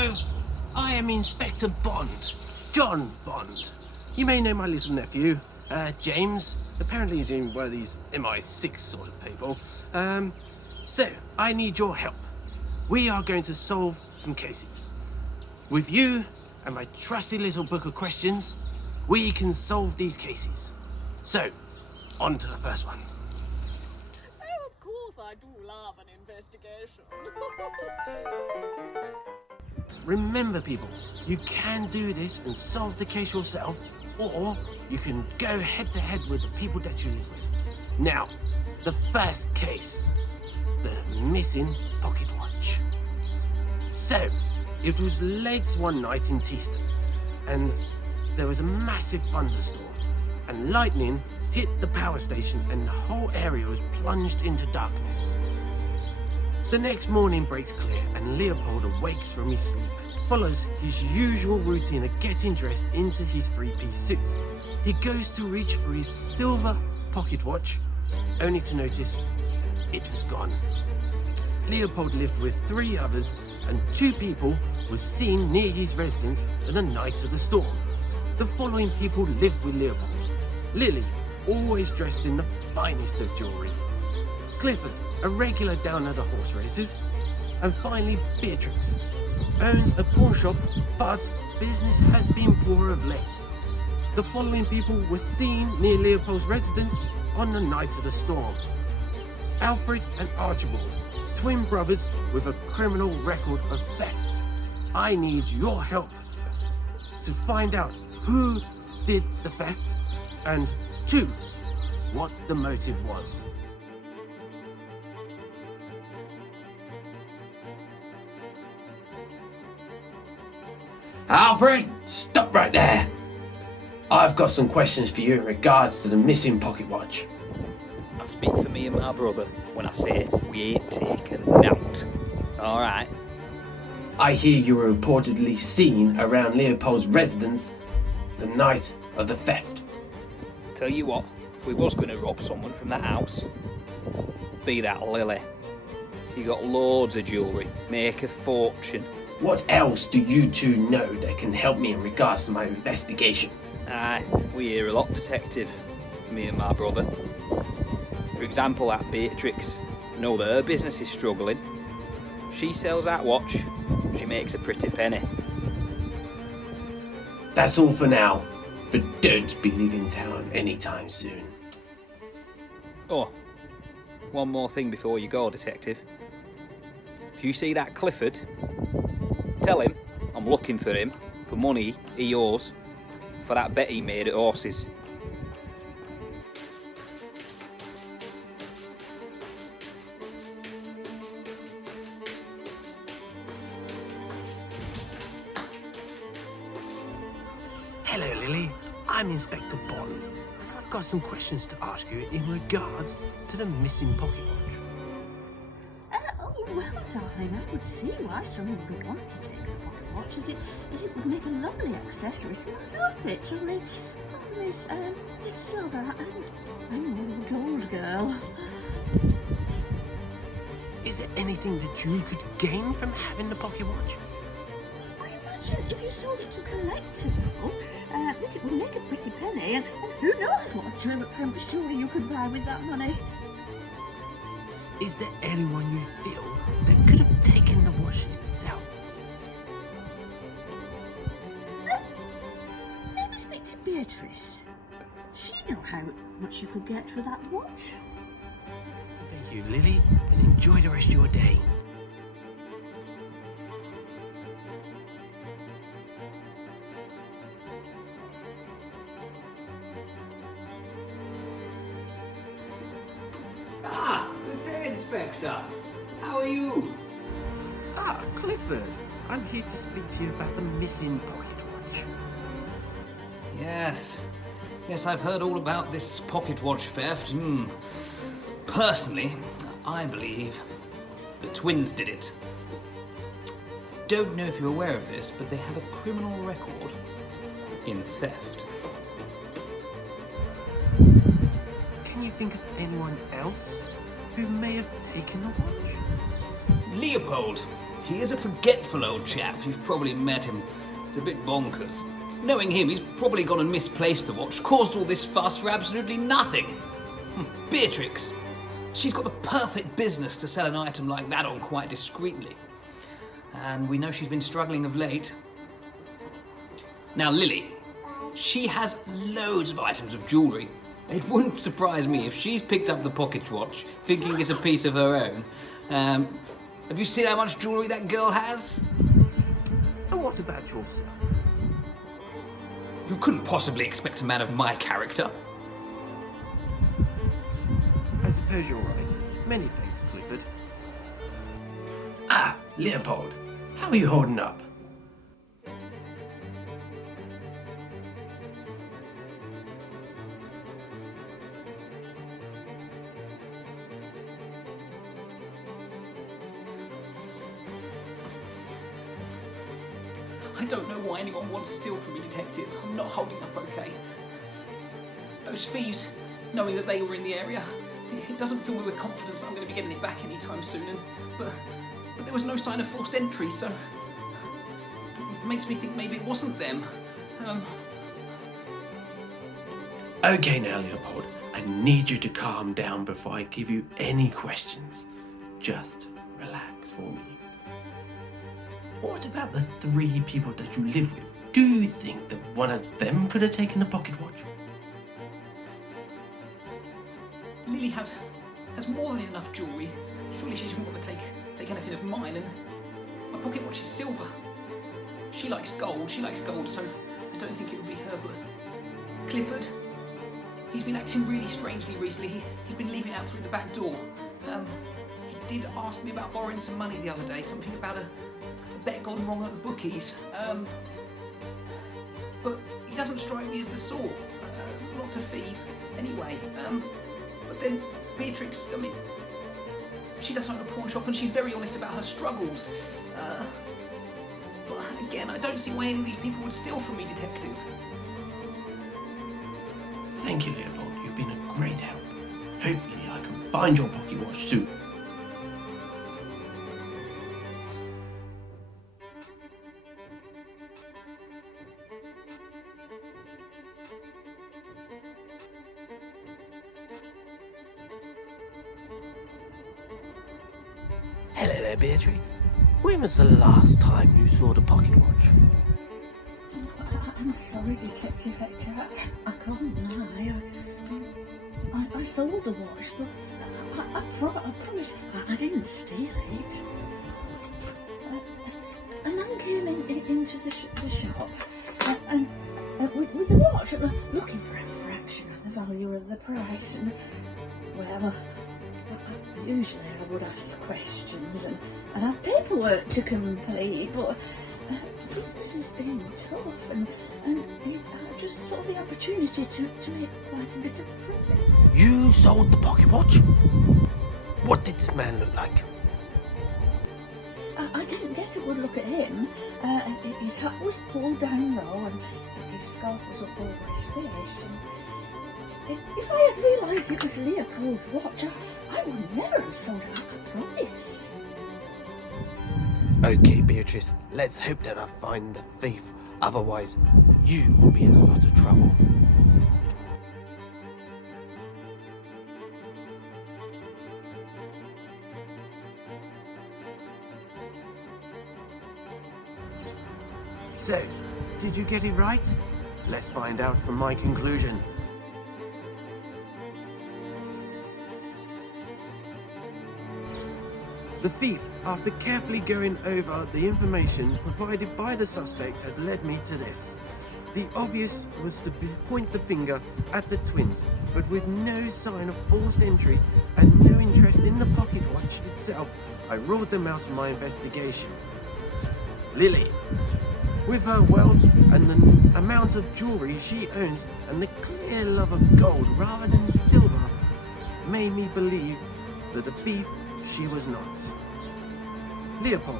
So, I am Inspector Bond, John Bond. You may know my little nephew, James. Apparently he's in one of these MI6 sort of people. So, I need your help. We are going to solve some cases. With you and my trusty little book of questions, we can solve these cases. So, on to the first one. Oh, of course I do love an investigation. Remember, people, you can do this and solve the case yourself, or you can go head-to-head with the people that you live with. Now, the first case, the missing pocket watch. So, it was late one night in Teeston, and there was a massive thunderstorm, and lightning hit the power station and the whole area was plunged into darkness. The next morning breaks clear and Leopold awakes from his sleep, follows his usual routine of getting dressed into his three-piece suit. He goes to reach for his silver pocket watch, only to notice it was gone. Leopold lived with 3 others, and 2 people were seen near his residence on the night of the storm. The following people lived with Leopold: Lily, always dressed in the finest of jewellery; Clifford, a regular down at the horse races; and finally Beatrix, owns a pawn shop, but business has been poor of late. The following people were seen near Leopold's residence on the night of the storm: Alfred and Archibald, twin brothers with a criminal record of theft. I need your help to find out who did the theft, and 2, what the motive was. Alfred, stop right there. I've got some questions for you in regards to the missing pocket watch. I speak for me and my brother when I say we ain't taken out. Alright? I hear you were reportedly seen around Leopold's residence the night of the theft. Tell you what, if we was going to rob someone from that house, be that Lily. She got loads of jewellery, make a fortune. What else do you 2 know that can help me in regards to my investigation? Aye, we hear a lot, detective, me and my brother. For example, that Beatrix. I know that her business is struggling. She sells that watch, she makes a pretty penny. That's all for now, but don't be leaving town anytime soon. Oh, one more thing before you go, detective. If you see that Clifford, tell him I'm looking for him for money he owes for that bet he made at horses. Hello, Lily. I'm Inspector Bond, and I've got some questions to ask you in regards to the missing pocket watch. Oh, well, darling, I would see why someone would want to take a pocket watch, as it would make a lovely accessory to one's outfit. I mean, it's silver, and I'm more of a gold girl. Is there anything that you could gain from having the pocket watch? I imagine if you sold it to collectible, that it would make a pretty penny, and who knows what jewelry you could buy with that money. Is there anyone you feel that could have taken the watch itself? Maybe speak to Beatrice. She know how much you could get for that watch. Thank you, Lily, and enjoy the rest of your day. Good day, Inspector. How are you? Clifford. I'm here to speak to you about the missing pocket watch. Yes, I've heard all about this pocket watch theft. Personally, I believe the twins did it. Don't know if you're aware of this, but they have a criminal record in theft. Can you think of anyone else who may have taken the watch? Leopold. He is a forgetful old chap. You've probably met him. He's a bit bonkers. Knowing him, he's probably gone and misplaced the watch, caused all this fuss for absolutely nothing. Beatrix. She's got the perfect business to sell an item like that on quite discreetly. And we know she's been struggling of late. Now, Lily, she has loads of items of jewellery. It wouldn't surprise me if she's picked up the pocket watch thinking it's a piece of her own. Have you seen how much jewellery that girl has? And what about yourself? You couldn't possibly expect a man of my character. I suppose you're right. Many thanks, Clifford. Ah, Leopold, how are you holding up? I don't know why anyone wants to steal from me, Detective. I'm not holding up okay. Those thieves, knowing that they were in the area, it doesn't fill me with confidence that I'm going to be getting it back anytime soon. But there was no sign of forced entry, so it makes me think maybe it wasn't them. Okay now, Leopold, I need you to calm down before I give you any questions. Just relax for me. What about the 3 people that you live with? Do you think that one of them could have taken the pocket watch? Lily has more than enough jewellery. Surely she doesn't want to take anything of mine, and my pocket watch is silver. She likes gold, so I don't think it would be her, but Clifford, he's been acting really strangely recently. He's been leaving out through the back door. He did ask me about borrowing some money the other day, something about a bet gone wrong at the bookies. But he doesn't strike me as the sort, not a thief anyway. But then Beatrix, I mean, she does own a pawn shop and she's very honest about her struggles. But again, I don't see why any of these people would steal from me, Detective. Thank you, Leopold. You've been a great help. Hopefully I can find your pocket watch soon. Hello there, Beatrix. When was the last time you saw the pocket watch? I'm sorry, Detective Hector. I can't lie. I sold the watch, but I promise I didn't steal it. A man came into the shop and with the watch, looking for a fraction of the value of the price. And, well, usually I would ask questions and have paperwork to complete, but business has been tough, and I just saw the opportunity to make quite a bit of profit. You sold the pocket watch? What did this man look like? I didn't get a good look at him. His hat was pulled down low, and his scarf was up over his face. If I had realised it was Leopold's watch, I would never have sold it, I promise. Okay, Beatrice, let's hope that I find the thief. Otherwise, you will be in a lot of trouble. So, did you get it right? Let's find out from my conclusion. The thief, after carefully going over the information provided by the suspects, has led me to this. The obvious was to point the finger at the twins, but with no sign of forced entry and no interest in the pocket watch itself, I ruled them out of my investigation. Lily, with her wealth and the amount of jewellery she owns and the clear love of gold rather than silver, made me believe that the thief she was not. Leopold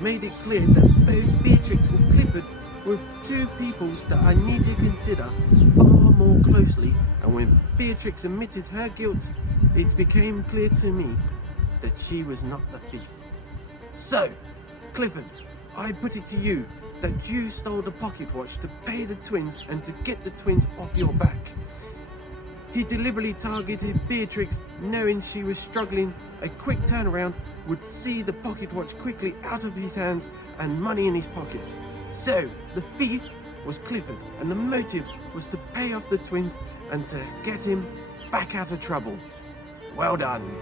made it clear that both Beatrix and Clifford were 2 people that I need to consider far more closely, and when Beatrix admitted her guilt, it became clear to me that she was not the thief. So, Clifford, I put it to you that you stole the pocket watch to pay the twins and to get the twins off your back. He deliberately targeted Beatrix, knowing she was struggling. A quick turnaround would see the pocket watch quickly out of his hands and money in his pocket. So, the thief was Clifford, and the motive was to pay off the twins and to get him back out of trouble. Well done.